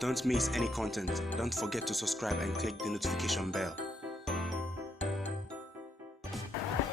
Don't miss any content. Don't forget to subscribe and click the notification bell.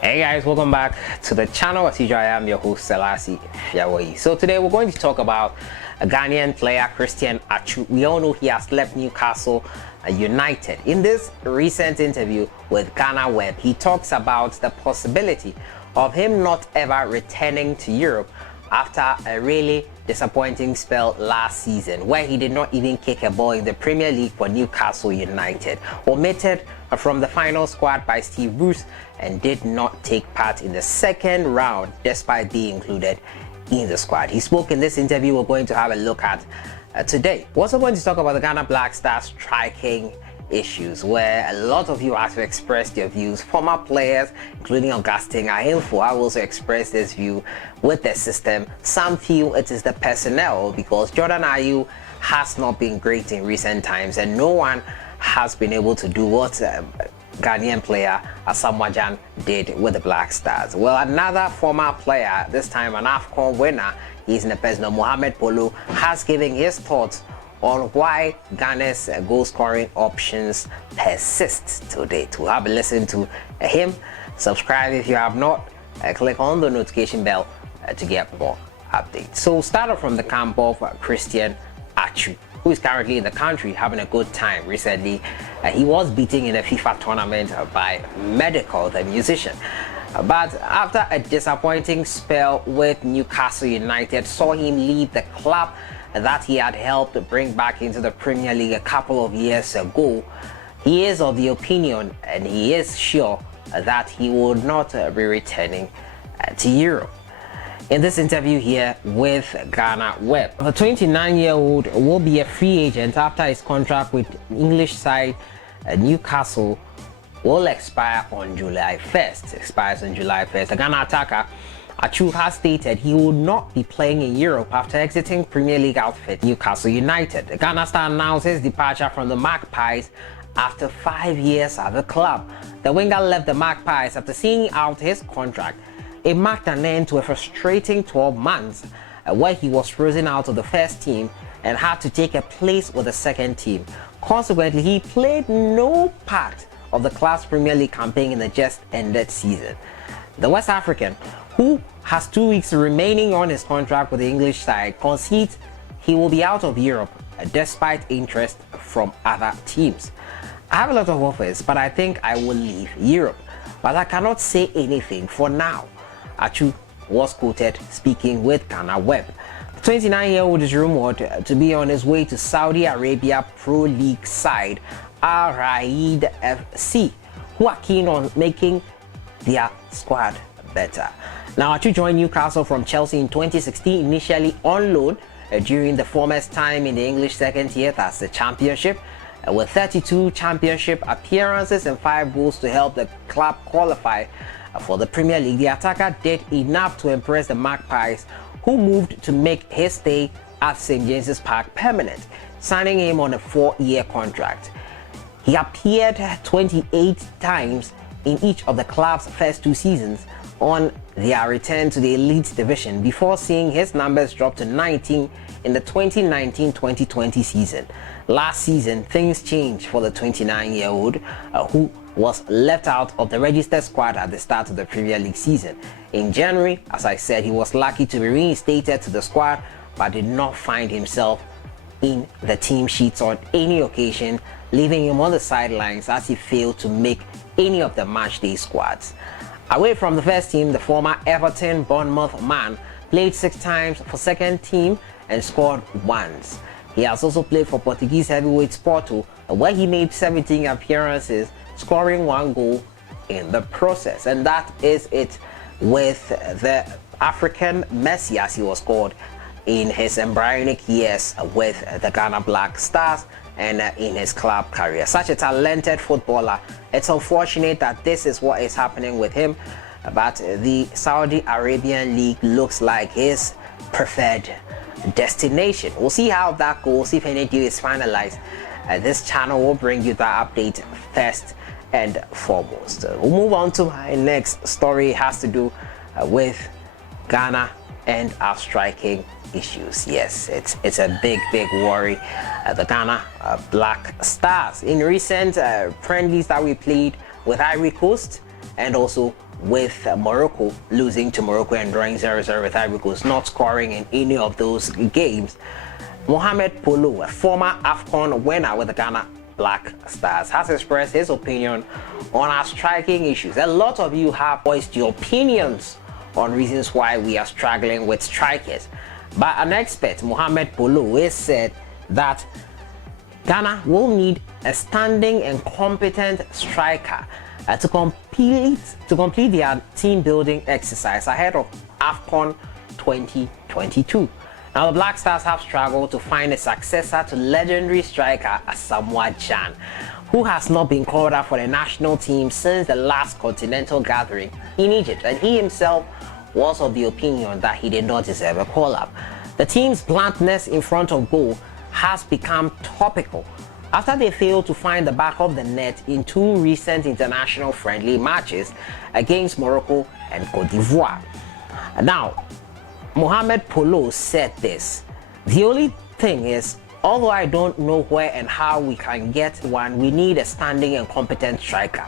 Hey guys, welcome back to the channel. As usual, I am your host sellssi. So today we're going to talk about a Ghanaian player, Christian Atsu. We all know he has left Newcastle United. In this recent interview with Ghana Web, he talks about the possibility of him not ever returning to Europe after a really disappointing spell last season where he did not even kick a ball in the Premier League for Newcastle United, omitted from the final squad by Steve Bruce, and did not take part in the second round despite being included in the squad. He spoke in this interview we're going to have a look at today. We're also going to talk about the Ghana Black Stars striking issues, where a lot of you have expressed your views. Former players, including Augustine Ahimfo, have also expressed this view with the system. Some feel it is the personnel because Jordan Ayew has not been great in recent times and no one has been able to do what Ghanaian player Asamoah Gyan did with the Black Stars. Well, another former player, this time an AFCON winner, he's in the person of MOHAMMED Polo, has given his thoughts on why Ghana's goal scoring options persist today. To have a listen to him, subscribe if you have not, click on the notification bell to get more updates. So start off from the camp of Christian Atsu, who is currently in the country having a good time. Recently, he was beaten in a FIFA tournament by Medical, the musician. But after a disappointing spell with Newcastle United, saw him leave the club that he had helped bring back into the Premier League a couple of years ago. He is of the opinion and he is sure that he would not be returning to Europe. In this interview here with Ghana Web, the 29-year-old will be a free agent after his contract with English side Newcastle will expire on July 1st. Expires on July 1st. The Ghana attacker Atsu has stated he will not be playing in Europe after exiting Premier League outfit Newcastle United. The Ghana star announced his departure from the Magpies after 5 years at the club. The winger left the Magpies after seeing out his contract. It marked an end to a frustrating 12 months where he was frozen out of the first team and had to take a place with the second team. Consequently, he played no part of the club's Premier League campaign in the just ended season. The West African, who has 2 weeks remaining on his contract with the English side, concedes he will be out of Europe despite interest from other teams. I have a lot of offers, but I think I will leave Europe, but I cannot say anything for now. Atsu was quoted speaking with Ghana Web. The 29-year-old is rumored to be on his way to Saudi Arabia Pro League side Al Raid FC, who are keen on making their squad better. Now, Atsu joined Newcastle from Chelsea in 2016, initially on loan during the former's time in the English second tier, that's the Championship, with 32 Championship appearances and 5 goals to help the club qualify for the Premier League. The attacker did enough to impress the Magpies, who moved to make his stay at St James's Park permanent, signing him on a 4-year contract. He appeared 28 times in each of the club's first 2 seasons on their return to the elite division before seeing his numbers drop to 19 in the 2019-2020 season. Last season, things changed for the 29-year-old who was left out of the registered squad at the start of the Premier League season. In January, as I said, he was lucky to be reinstated to the squad but did not find himself in the team sheets on any occasion, leaving him on the sidelines as he failed to make any of the matchday squads. Away from the first team, the former Everton Bournemouth man played 6 times for second team and scored once. He has also played for Portuguese heavyweights Porto, where he made 17 appearances, scoring 1 goal in the process. And that is it with the African Messi, as he was called, in his embryonic years with the Ghana Black Stars and in his club career. Such a talented footballer. It's unfortunate that this is what is happening with him, but the Saudi Arabian League looks like his preferred destination. We'll see how that goes. If any deal is finalized, this channel will bring you that update first and foremost. We'll move on to my next story. It has to do with Ghana end our striking issues. Yes, it's a big worry. The Ghana Black Stars in recent friendlies that we played with Ivory Coast and also with Morocco, losing to Morocco and drawing 0-0 with Ivory Coast, not scoring in any of those games. Mohammed Polo, a former AFCON winner with the Ghana Black Stars, has expressed his opinion on our striking issues. A lot of you have voiced your opinions on reasons why we are struggling with strikers. But an expert, Mohammed Polo, has said that Ghana will need a standing and competent striker to complete their team building exercise ahead of AFCON 2022. Now, the Black Stars have struggled to find a successor to legendary striker Asamoah Gyan, who has not been called up for the national team since the last continental gathering in Egypt, and he himself was of the opinion that he did not deserve a call-up. The team's bluntness in front of goal has become topical after they failed to find the back of the net in two recent international friendly matches against Morocco and Cote d'Ivoire. Now, Mohammed Polo said this: "The only thing is, although I don't know where and how we can get one, we need a standing and competent striker."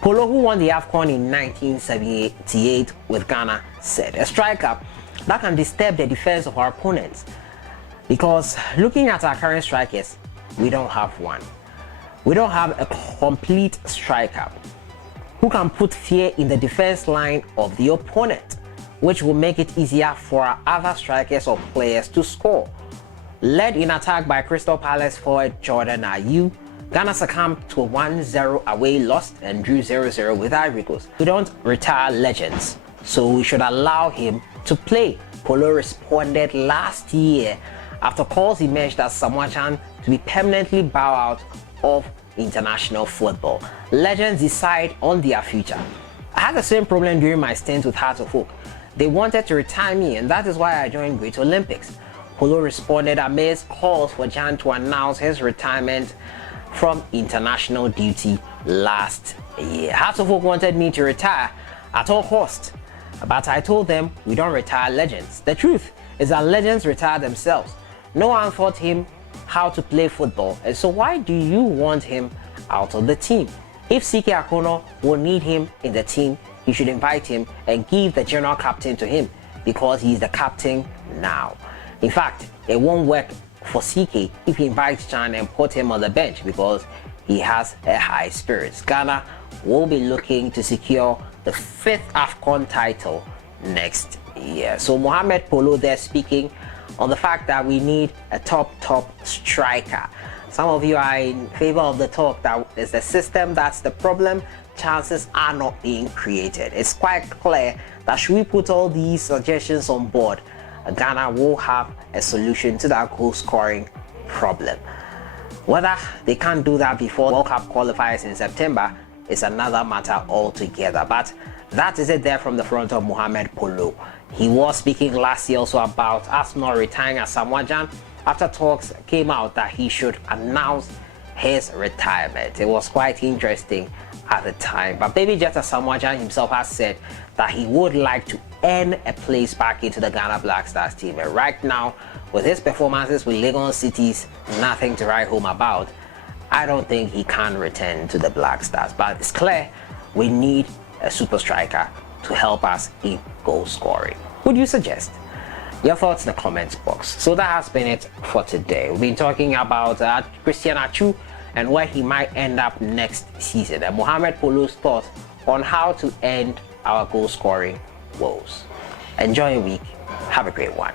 Polo, who won the AFCON in 1978 with Ghana, said, "A striker that can disturb the defense of our opponents, because looking at our current strikers, we don't have one. We don't have a complete striker who can put fear in the defense line of the opponent, which will make it easier for our other strikers or players to score." Led in attack by Crystal Palace forward Jordan Ayew, Ghana succumbed to a 1-0 away loss and drew 0-0 with Ivory Coast. "We don't retire legends, so we should allow him to play," Polo responded last year after calls emerged that Asamoah Gyan to be permanently bow out of international football. Legends decide on their future. "I had the same problem during my stint with Hearts of Oak. They wanted to retire me, and that is why I joined Great Olympics." Polo responded amidst calls for Gyan to announce his retirement from international duty last year. "Hearts of Oak wanted me to retire at all costs, but I told them we don't retire legends. The truth is that legends retire themselves. No one taught him how to play football, and so why do you want him out of the team? If CK Akono will need him in the team, he should invite him and give the general captain to him, because he is the captain now. In fact, it won't work for CK if he invites Gyan and put him on the bench, because he has a high spirit." Ghana will be looking to secure the 5th AFCON title next year. So Mohammed Polo there speaking on the fact that we need a top striker. Some of you are in favor of the talk that it's the system that's the problem. Chances are not being created. It's quite clear that should we put all these suggestions on board, Ghana will have a solution to that goal scoring problem. Whether they can't do that before World Cup qualifiers in September is another matter altogether. But that is it there from the front of Mohammed Polo. He was speaking last year also about us not retiring Asamoah Gyan after talks came out that he should announce his retirement. It was quite interesting at the time. But Baby Jet Asamoah Gyan himself has said that he would like to earn a place back into the Ghana Black Stars team. And right now, with his performances with Lagos Cities, nothing to write home about, I don't think he can return to the Black Stars. But it's clear we need a super striker to help us in goal scoring. Would you suggest? Your thoughts in the comments box. So that has been it for today. We've been talking about Christian Atsu and where he might end up next season, and Mohammed Polo's thoughts on how to end our goal scoring woes. Enjoy your week. Have a great one.